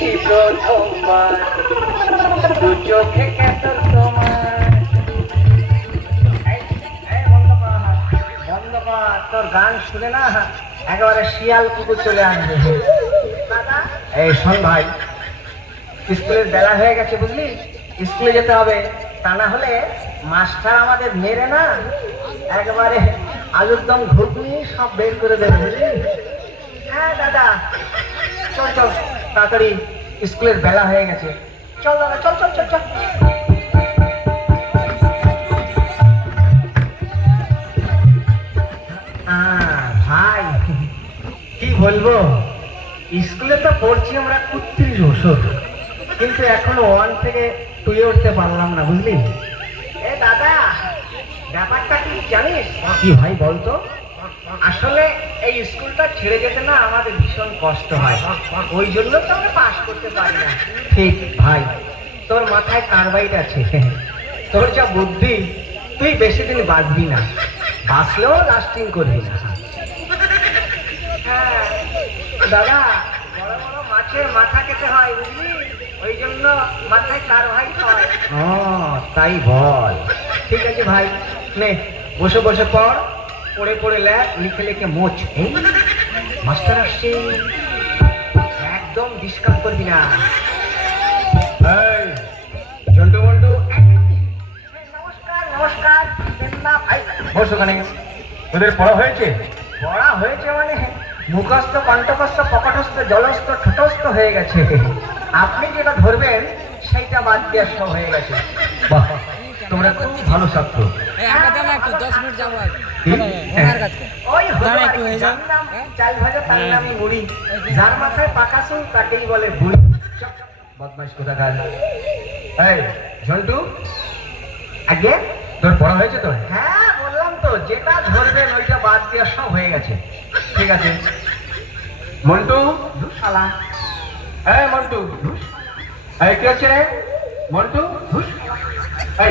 দেখেছি প্রথমবার দু চোখে কেতর তোমার তোর গান শুনে না? একেবারে শিয়াল কুকুর চলে আসবে এই শোন ভাই স্কুলের বেলা হয়ে গেছে বুঝলি স্কুলে যেতে হবে তা না? হলে মাস্টার আমাদের মেরে না? একবারে আলুর দম ঘুগনি সব বের করে দেবে, বুঝলি? হ্যাঁ দাদা, চল চল, তাড়াতাড়ি। স্কুলের বেলা হয়ে গেছে। চল দাদা চল চল চল চল। ভাই কি বলব? স্কুলে তো পড়ছি আমরা কুত্রিশ বছর কিন্তু এখনও ওয়ান থেকে টুয়ে উঠতে পারলাম না বুঝলি? এ দাদা ব্যাপারটা কি জানিস? কি ভাই বলতো? আসলে এই স্কুলটা ছেড়ে যেতে না আমাদের ভীষণ কষ্ট হয়। ওই জন্য তো আমরা পাস করতে পারি না। ঠিক ভাই তোর মাথায় কার্বাইড আছে। তোর যা বুদ্ধি তুই বেশি দিন বাঁচবি না। বাঁচলেও লাস্টিং করবি না। হ্যাঁ দাদা বড় বড় মাছের মাথা খেতে হয় বুঝলি? ওই জন্য মাথায় কার্বাইড হয়। ও তাই বল। ঠিক আছে ভাই নে বসে বসে পড়। পড়ে পড়ে লেখ লিখে লিখে মোচ। এই, মাস্টার আসছে। একদম ডিস্টার্ব করবি না। নমস্কার ভাই পড়া হয়েছে? পড়া হয়েছে মানে? মুখস্থ হয়ে গেছে। আপনি যেটা ধরবেন, সেইটা বাদ দিয়ে হয়ে গেছে। তোমরা খুব ভালো ছাত্র। হয়ে। যাও। যার? চাল ভাজা তার নামই মুড়ি। যার মাথায় পাকা চুল তাকেই বলে বুড়ি চপ, চপ, বদমাইশ এই ঝন্টু? আগে? তোর পড়া হয়েছে তো? বললাম তো যেটা ধরবেন ওইটা বাদ দিয়ে সব হয়ে গেছে। ঠিক আছে। মন্টু? শালা এই মন্টু। এই কি হচ্ছে রে? মন্টু। এই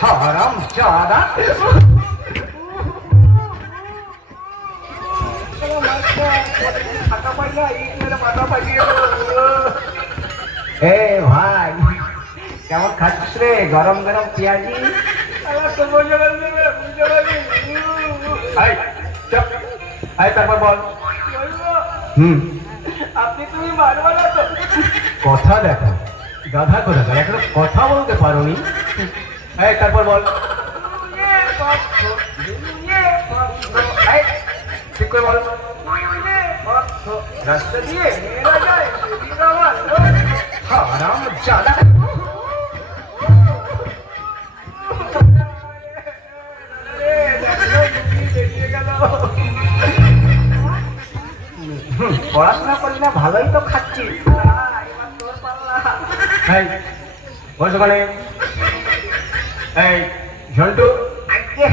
হারাম পাঠিয়ে এ ভাই, কেমন খাচ্ছিস রে? গরম গরম পেঁয়াজি? তারপর বল। হুম। কথা দেখো। গাধা করে এখনও কথা বলতে পারোনি। এই তারপর বল। ঠিক করে বল। রাস্তা দিয়ে হারাম হুম, পড়াশোনা করি না ভালোই তো খাচ্ছি বস ওখানে এই ঝন্টু। আগে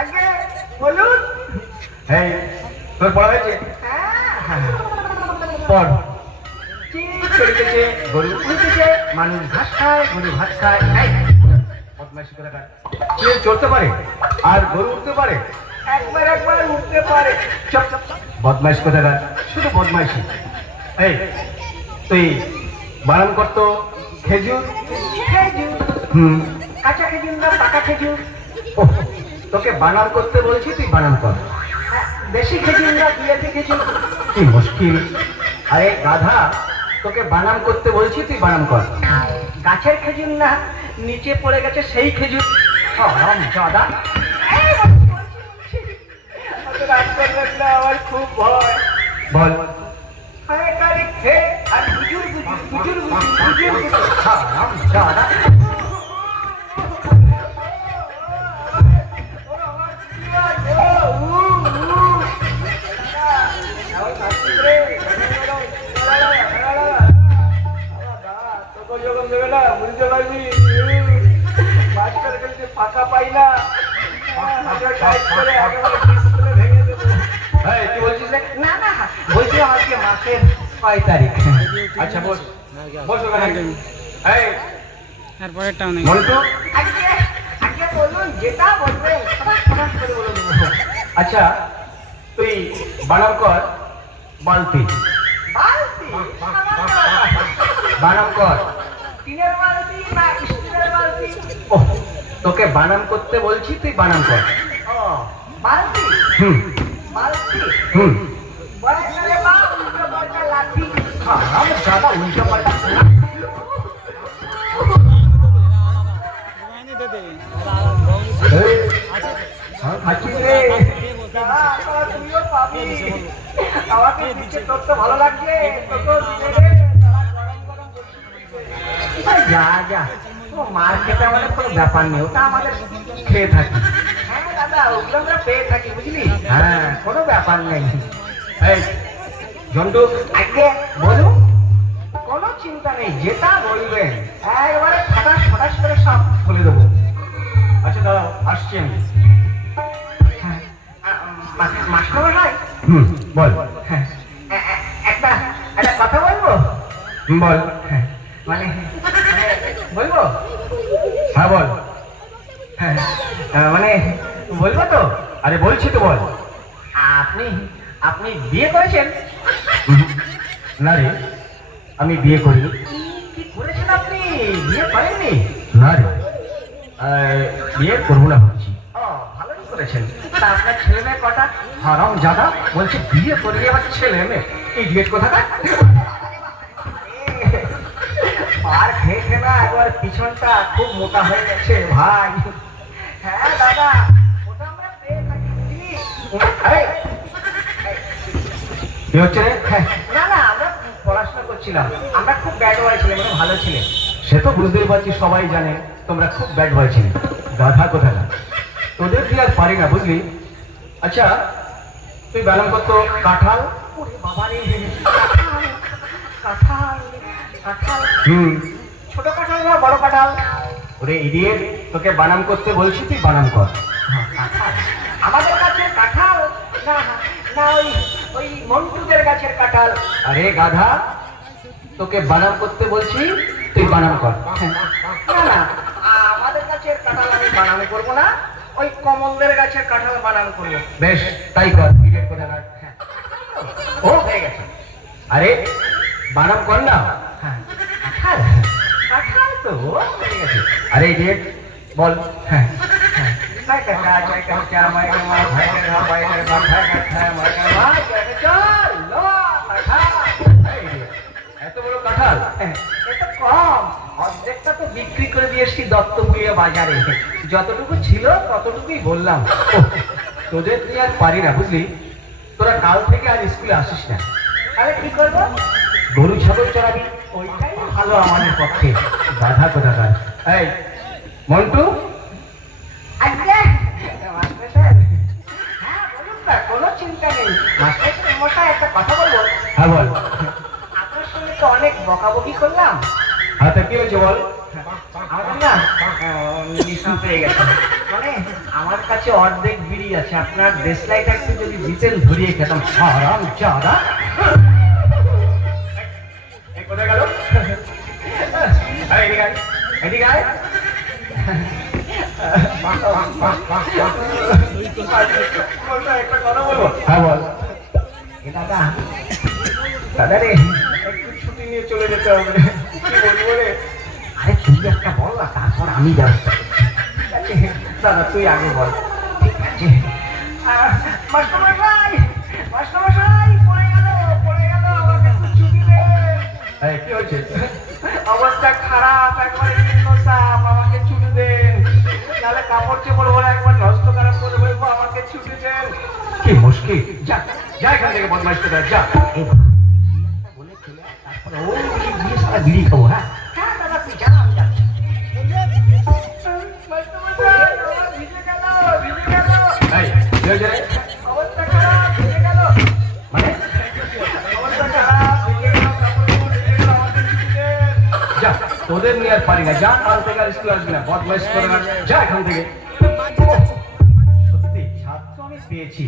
আগে বলুন। এই তোর পড়া হয়েছে? হ্যাঁ। পড়। চলিতেছে গরু উঠেছে মানুষ ঘাস খায় গরু ভাত খায়। এই, বদমাইশি করে সে চড়তে পারে? আর গরু উঠতে পারে? একবার একবার উঠতে পারে। চপ চপ বদমাইশ করে শুধু বদমাইশি। এই তুই বারণ করতো খেজুর? হুম। কাঁচা খেজুর না পাকা খেজুর? তোকে বানান করতে বলেছি তুই বানান কর। হ্যাঁ, দেশি খেজুর না বিলেতি খেজুর। কি মুশকিল। আরে গাধা তোকে বানান করতে বলছি তুই বানান কর। গাছের খেজুর না নিচে পড়ে গেছে সেই খেজুর। রাগ আমার খুব ভয়। বল। আরে কারে খে আর ফাঁকা পাই না। না না বলছি আজকে মাসের তারিখ। আচ্ছা বলতো? যেটা বলবে আচ্ছা তুই বানাম কর বালতি। বালতি? বানাম কর। তোকে বানাম করতে বলছি তুই বানাম কর। হুম। হুম। বয়সে উল্টো পাল্টা? দাদা, তোরা তুইও আমাকে তোর তো ভালো লাগছে। তারা ও মার খেতে আমাদের কোনো ব্যাপার নেই ওটা আমাদের খেয়ে থাকি। হ্যাঁ দাদা ওগুলো আমরা পেয়ে থাকি বুঝলি? হ্যাঁ কোনো ব্যাপার নেই। এই জন্টু আগে বলুন কোনো চিন্তা নেই যেটা বলবেন একবারে ফটাস ফটাস করে সব বলে দেবো। আচ্ছা দাঁড়াও আসছি আমি। হ্যাঁ মাস্টার ভাই হুম বল। হ্যাঁ একটা একটা কথা বলব? বল হ্যাঁ, মানে মানে বলব হ্যাঁ বল। হ্যাঁ আহ, মানে বলব তো? আরে বলছি তো বল। আপনি আপনি বিয়ে করেছেন? না রে আমি বিয়ে করি কি করেছেন আপনি? বিয়ে করেননি? না রে বিয়ে করব না ভাবছি। ও ভালোই করেছেন। তা আপনার ছেলে মেয়ে কটা? হারাম জাদা বলছে বিয়ে করবি আবার ছেলে মেয়ে। এই বিয়ের কথাটা পার খেয়ে খেয়ে না একবার পিছনটা খুব মোটা হয়ে গেছে ভাই হ্যাঁ দাদা হ্যাঁ, না না আমরা পড়াশোনা করছিলাম আমরা খুব ছিলাম মানে ভালো ছিলে সে তো বুঝতেই পারছি সবাই জানে তোমরা খুব ব্যাড বয় ছিলে কোথায় না তোদের কি আর পারি না বুঝলি আচ্ছা তুই ব্যালাম করতো কাঁঠাল কাঁঠাল হুম। ছোট কাঁঠাল না বড় কাঁঠাল? ওরে ইডিয়েট তোকে বানাম করতে বলছি তুই বানাম কর। আমাদের কাছে কাঁঠাল? না না ওই ওই মন্টুদের গাছের কাঁঠাল। আরে গাধা তোকে বানাম করতে বলছি তুই বানাম কর। না না আমাদের গাছের কাঁঠাল আমি বানানো করব না ওই কমলদের গাছের কাঁঠাল বানানো করব। বেশ তাই কর ইডিয়েট কোথাকার। ও হয়ে গেছে। আরে বানাম কর না হ্যাঁ কাঁঠাল কাঁঠাল তো হয়ে গেছে আরে ইডিয়েট বল। হ্যাঁ হ্যাঁ। এত বড় কাঁঠাল? এটা কম। অর্ধেকটা তো বিক্রি করে দিয়ে এসছি দত্তপুরিয়া বাজারে। যতটুকু ছিল ততটুকুই বললাম। তোদের তুই আর পারি না বুঝলি? তোরা কাল থেকে আর স্কুলে আসিস না। তাহলে কি করব? গরু ছাগল চড়াবি ওইটাই ভালো আমাদের পক্ষে। গাধা কোথাকার? এই মন্টু? হ্যাঁ কোনো চিন্তা নেই। মাস্টার একটা কথা বলব? হ্যাঁ বল। আপনার সঙ্গে তো অনেক বকাবকি করলাম। হ্যাঁ তা কি হয়েছে বল? মানে আমার কাছে অর্ধেক বিড়ি আছে। আপনার দেশলাইটা একটু যদি দিতেন ধরিয়ে খেতাম। হারাম চাঁদা এদিকে আয়, এদিকে আয়। একটা কথা বলব হ্যাঁ বল দাদা দাদা রে একটু ছুটি নিয়ে চলে যেতে হবে। আরে তুই একটা বল না তারপর আমি ব্যবস্থা। দাদা তুই আগে বল। ঠিক আছে। মাস্টারমশাই মাস্টারমশাই পড়ে গেল পড়ে গেল আমাকে ছুটি দে। কি হয়েছে? অবস্থা খারাপ একবারে নিম্ন চাপ আমাকে ছুটি দেন। নাহলে কাপড় চোপড় বলে একবার নষ্ট খারাপ করে বলব আমাকে ছুটি দেন। কি মুশকিল? যা যা এখান থেকে বদমাইশ করে যা। বলে তারপরে গিয়ে সারা বিড়ি খাব হ্যাঁ। হ্যাঁ দাদা তুই যা আমি যাচ্ছি ভিজে গেল, ভিজে গেল। তোদের নিয়ে আর পারি না। যা কাল থেকে আর স্কুল আসবি না বদমাইশ করে না। যা এখান থেকে। সত্যি ছাত্র আমি পেয়েছি।